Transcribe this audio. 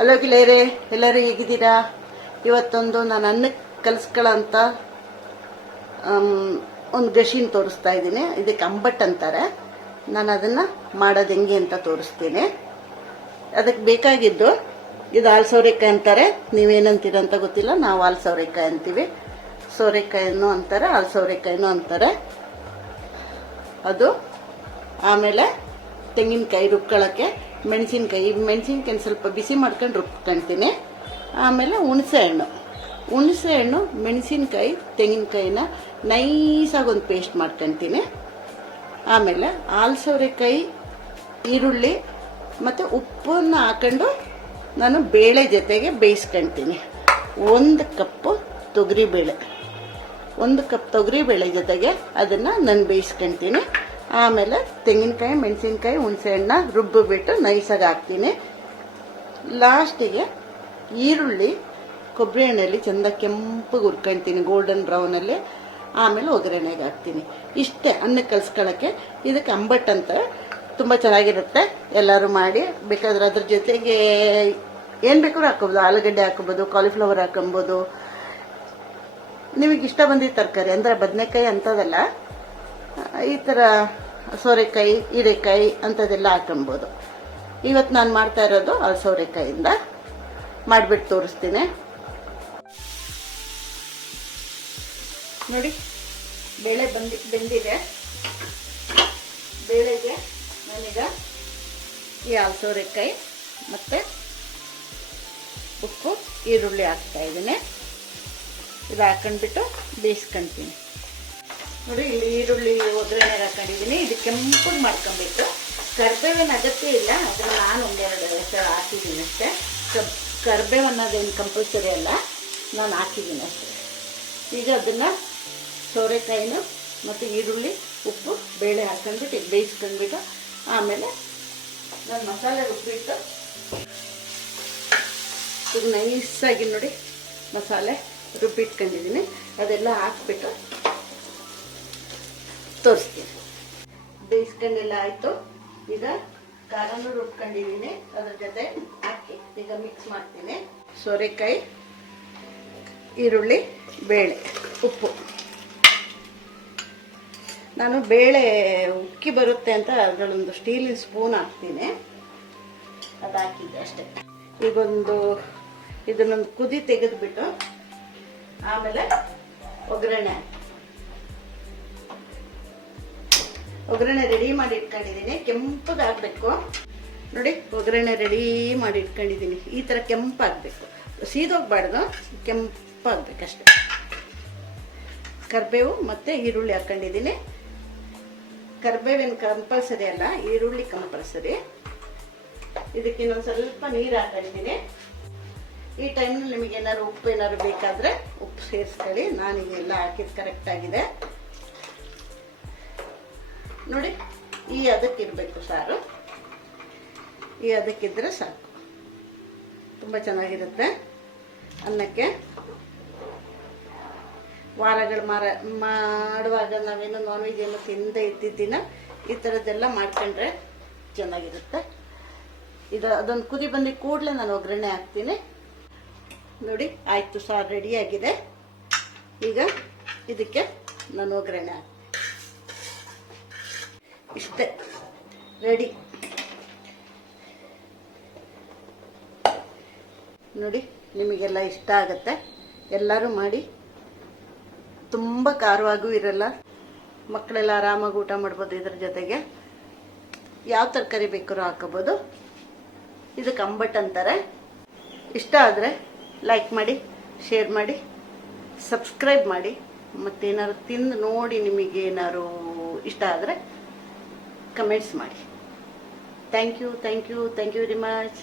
Hello ಗೆಳೆಯರೇ, ಎಲ್ಲರೂ ಹೇಗಿದ್ದೀರಾ? ಇವತ್ತೊಂದು ನಾನು ಅನ್ನಕ್ಕೆ ಕಲಿಸ್ಕೊಳ್ಳೋಂಥ ಒಂದು ಗಶಿನ ತೋರಿಸ್ತಾ ಇದ್ದೀನಿ. ಇದಕ್ಕೆ ಅಂಬಟ್ ಅಂತಾರೆ. ನಾನು ಅದನ್ನು ಮಾಡೋದು ಹೆಂಗೆ ಅಂತ ತೋರಿಸ್ತೀನಿ. ಅದಕ್ಕೆ ಬೇಕಾಗಿದ್ದು ಇದು ಹಾಲು ಸೋರೆಕಾಯಿ ಅಂತಾರೆ. ನೀವೇನಂತೀರ ಅಂತ ಗೊತ್ತಿಲ್ಲ, ನಾವು ಹಾಲು ಸೋರೆಕಾಯಿ ಅಂತೀವಿ. ಸೋರೆಕಾಯಿನೂ ಅಂತಾರೆ, ಹಾಲು ಸೋರೆಕಾಯಿನೂ ಅಂತಾರೆ. ಅದು ಆಮೇಲೆ ತೆಂಗಿನಕಾಯಿ ರುಬ್ಕೊಳ್ಳೋಕ್ಕೆ ಮೆಣಸಿನ್ಕಾಯಿ ಸ್ವಲ್ಪ ಬಿಸಿ ಮಾಡ್ಕೊಂಡು ರುಬ್ಕೊಳ್ತೀನಿ. ಆಮೇಲೆ ಹುಣಸೆ ಹಣ್ಣು ಮೆಣಸಿನ್ಕಾಯಿ ತೆಂಗಿನಕಾಯಿನ ನೈಸಾಗಿ ಒಂದು ಪೇಸ್ಟ್ ಮಾಡ್ಕೊಳ್ತೀನಿ. ಆಮೇಲೆ ಹಾಲು ಸೋರೆಕಾಯಿ ಈರುಳ್ಳಿ ಮತ್ತು ಉಪ್ಪನ್ನು ಹಾಕೊಂಡು ನಾನು ಬೇಳೆ ಜೊತೆಗೆ ಬೇಯಿಸ್ಕೊಳ್ತೀನಿ. 1 ಕಪ್ಪು ತೊಗರಿಬೇಳೆ, 1 ಕಪ್ ತೊಗರಿಬೇಳೆ ಜೊತೆಗೆ ಅದನ್ನು ನಾನು ಬೇಯಿಸ್ಕೊಳ್ತೀನಿ. ಆಮೇಲೆ ತೆಂಗಿನಕಾಯಿ ಮೆಣಸಿನ್ಕಾಯಿ ಹುಣಸೆಹಣ್ಣ ರುಬ್ಬಿಬಿಟ್ಟು ನೈಸಾಗಿ ಹಾಕ್ತೀನಿ. ಲಾಸ್ಟಿಗೆ ಈರುಳ್ಳಿ ಕೊಬ್ಬರಿ ಎಣ್ಣೆಯಲ್ಲಿ ಚೆಂದ ಕೆಂಪಗೆ ಹುರ್ಕೊಳ್ತೀನಿ, ಗೋಲ್ಡನ್ ಬ್ರೌನಲ್ಲಿ. ಆಮೇಲೆ ಒಗ್ಗರಣೆಗೆ ಹಾಕ್ತೀನಿ. ಇಷ್ಟೇ ಅನ್ನಕ್ಕೆ ಕಲಿಸ್ಕೊಳ್ಳೋಕ್ಕೆ. ಇದಕ್ಕೆ ಅಂಬಟ್ ಅಂತ ತುಂಬ ಚೆನ್ನಾಗಿರುತ್ತೆ. ಎಲ್ಲರೂ ಮಾಡಿ. ಬೇಕಾದ್ರೆ ಅದ್ರ ಜೊತೆಗೆ ಏನು ಬೇಕಾದ್ರೂ ಹಾಕೋಬೋದು. ಆಲೂಗಡ್ಡೆ ಹಾಕೋಬೋದು, ಕಾಲಿಫ್ಲವರ್ ಹಾಕೊಬೋದು. ನಿಮಗೆ ಇಷ್ಟ ಬಂದಿದ್ದ ತರಕಾರಿ ಅಂದರೆ ಬದನೆಕಾಯಿ ಅಂಥದ್ದೆಲ್ಲ, ಈ ಥರ ಸೋರೆಕಾಯಿ ಹೀರೆಕಾಯಿ ಅಂಥದ್ದೆಲ್ಲ ಹಾಕೊಬೋದು. ಇವತ್ತು ನಾನು ಮಾಡ್ತಾ ಇರೋದು ಹಾಲು ಸೋರೆಕಾಯಿಂದ ಮಾಡಿಬಿಟ್ಟು ತೋರಿಸ್ತೀನಿ. ನೋಡಿ, ಬೇಳೆ ಬೆಂದಿದೆ. ಬೇಳೆಗೆ ನಾನೀಗ ಈ ಹಾಲು ಸೋರೆಕಾಯಿ ಮತ್ತು ಉಪ್ಪು ಈರುಳ್ಳಿ ಹಾಕ್ತಾ ಇದ್ದೀನಿ. ಇದು ಹಾಕೊಂಡ್ಬಿಟ್ಟು ಬೇಯಿಸ್ಕೊಳ್ತೀನಿ. ನೋಡಿ, ಇಲ್ಲಿ ಈರುಳ್ಳಿ ಒಗ್ಗರಣೆ ಹಾಕೊಂಡಿದ್ದೀನಿ. ಇದು ಕೆಂಪಗೆ ಮಾಡ್ಕೊಬೇಕು. ಕರ್ಬೇವಿನ ಅಗತ್ಯ ಇಲ್ಲ, ಆದರೆ ನಾನು 1-2 ಹೆಸರು ಹಾಕಿದ್ದೀನಿ ಅಷ್ಟೇ. ಕರ್ಬೇವು ಅನ್ನೋದೇನು ಕಂಪಲ್ಸರಿ ಅಲ್ಲ, ನಾನು ಹಾಕಿದ್ದೀನಿ ಅಷ್ಟೇ. ಈಗ ಅದನ್ನು ಸೋರೆಕಾಯಿನ ಮತ್ತು ಈರುಳ್ಳಿ ಉಪ್ಪು ಬೇಳೆ ಹಾಕೊಂಡ್ಬಿಟ್ಟು ಬೇಯಿಸ್ಕೊಂಡ್ಬಿಟ್ಟು ಆಮೇಲೆ ನಾನು ಮಸಾಲೆ ರುಬ್ಬಿಟ್ಟು ಈಗ ನೈಸಾಗಿ ನೋಡಿ ಮಸಾಲೆ ರುಬ್ಬಿಟ್ಕೊಂಡಿದ್ದೀನಿ. ಅದೆಲ್ಲ ಹಾಕ್ಬಿಟ್ಟು ತೋರಿಸ್ತೀನಿ. ಬೇಯಿಸ್ಕೊಂಡೆಲ್ಲ ಆಯಿತು. ಈಗ ಖಾರನೂ ರುಬ್ಕೊಂಡಿದ್ದೀನಿ, ಅದ್ರ ಜೊತೆ ಹಾಕಿ ಈಗ ಮಿಕ್ಸ್ ಮಾಡ್ತೀನಿ. ಸೋರೆಕಾಯಿ ಈರುಳ್ಳಿ ಬೇಳೆ ಉಪ್ಪು. ನಾನು ಬೇಳೆ ಉಕ್ಕಿ ಬರುತ್ತೆ ಅಂತ ಅದರಲ್ಲೊಂದು ಸ್ಟೀಲಿನ ಸ್ಪೂನ್ ಹಾಕ್ತೀನಿ. ಅದು ಹಾಕಿದ್ದೆ ಅಷ್ಟೇ. ಈಗೊಂದು ಇದನ್ನೊಂದು ಕುದಿ ತೆಗೆದುಬಿಟ್ಟು ಆಮೇಲೆ ಒಗ್ಗರಣೆ ರೆಡಿ ಮಾಡಿ ಇಟ್ಕೊಂಡಿದ್ದೀನಿ. ಕೆಂಪಗೆ ಆಗಬೇಕು. ನೋಡಿ, ಒಗ್ಗರಣೆ ರೆಡಿ ಮಾಡಿ ಇಟ್ಕೊಂಡಿದ್ದೀನಿ. ಈ ಥರ ಕೆಂಪಾಗಬೇಕು, ಸೀದೋಗ್ಬಾರ್ದು, ಕೆಂಪಾಗಬೇಕಷ್ಟೆ. ಕರಿಬೇವು ಮತ್ತು ಈರುಳ್ಳಿ ಹಾಕ್ಕೊಂಡಿದ್ದೀನಿ. ಕರಿಬೇವಿನ ಕಂಪಲ್ಸರಿ ಅಲ್ಲ, ಈರುಳ್ಳಿ ಕಂಪಲ್ಸರಿ. ಇದಕ್ಕೆ ಇನ್ನೊಂದು ಸ್ವಲ್ಪ ನೀರು ಹಾಕೊಂಡಿದ್ದೀನಿ. ಈ ಟೈಮ್ನಲ್ಲಿ ನಿಮಗೆ ಏನಾದ್ರು ಉಪ್ಪು ಏನಾದ್ರು ಬೇಕಾದರೆ ಉಪ್ಪು ಸೇರಿಸ್ಕೊಳ್ಳಿ. ನಾನೀಗೆಲ್ಲ ಹಾಕಿದ್ದು ಕರೆಕ್ಟಾಗಿದೆ. ನೋಡಿ, ಈ ಅದಕ್ಕಿರಬೇಕು ಸಾರು. ಈ ಅದಕ್ಕಿದ್ರೆ ಸಾಕು, ತುಂಬ ಚೆನ್ನಾಗಿರುತ್ತೆ ಅನ್ನಕ್ಕೆ. ವಾರಗಳು ಮಾಡುವಾಗ ನಾವೇನು ನಾನ್ ವೆಜ್ ಏನು ತಿಂದೇ ಇದ್ದಿದ್ದಿನ ಈ ಥರದ್ದೆಲ್ಲ ಮಾಡ್ಕೊಂಡ್ರೆ ಚೆನ್ನಾಗಿರುತ್ತೆ. ಅದೊಂದು ಕುದಿ ಬಂದ ಕೂಡಲೇ ನಾನು ಒಗ್ಗರಣೆ ಹಾಕ್ತೀನಿ. ನೋಡಿ, ಆಯಿತು, ಸಾರು ರೆಡಿಯಾಗಿದೆ. ಈಗ ಇದಕ್ಕೆ ನಾನು ಒಗ್ಗರಣೆ ಹಾಕ್ತೀನಿ. ಇಷ್ಟೇ, ರೆಡಿ. ನೋಡಿ, ನಿಮಗೆಲ್ಲ ಇಷ್ಟ ಆಗುತ್ತೆ. ಎಲ್ಲರೂ ಮಾಡಿ. ತುಂಬ ಖಾರವಾಗೂ ಇರಲ್ಲ, ಮಕ್ಕಳೆಲ್ಲ ಆರಾಮಾಗಿ ಊಟ ಮಾಡ್ಬೋದು. ಇದ್ರ ಜೊತೆಗೆ ಯಾವ ತರಕಾರಿ ಬೇಕಾದ್ರೂ ಹಾಕೋಬೋದು. ಇದಕ್ಕೆ ಅಂಬಟ್ ಅಂತಾರೆ. ಇಷ್ಟ ಆದರೆ ಲೈಕ್ ಮಾಡಿ, ಶೇರ್ ಮಾಡಿ, ಸಬ್ಸ್ಕ್ರೈಬ್ ಮಾಡಿ. ಮತ್ತೇನಾದ್ರು ತಿಂದು ನೋಡಿ ನಿಮಗೇನಾದ್ರು ಇಷ್ಟ ಆದರೆ ಕಮೆಂಟ್ಸ್ ಮಾಡಿ. Thank you very much.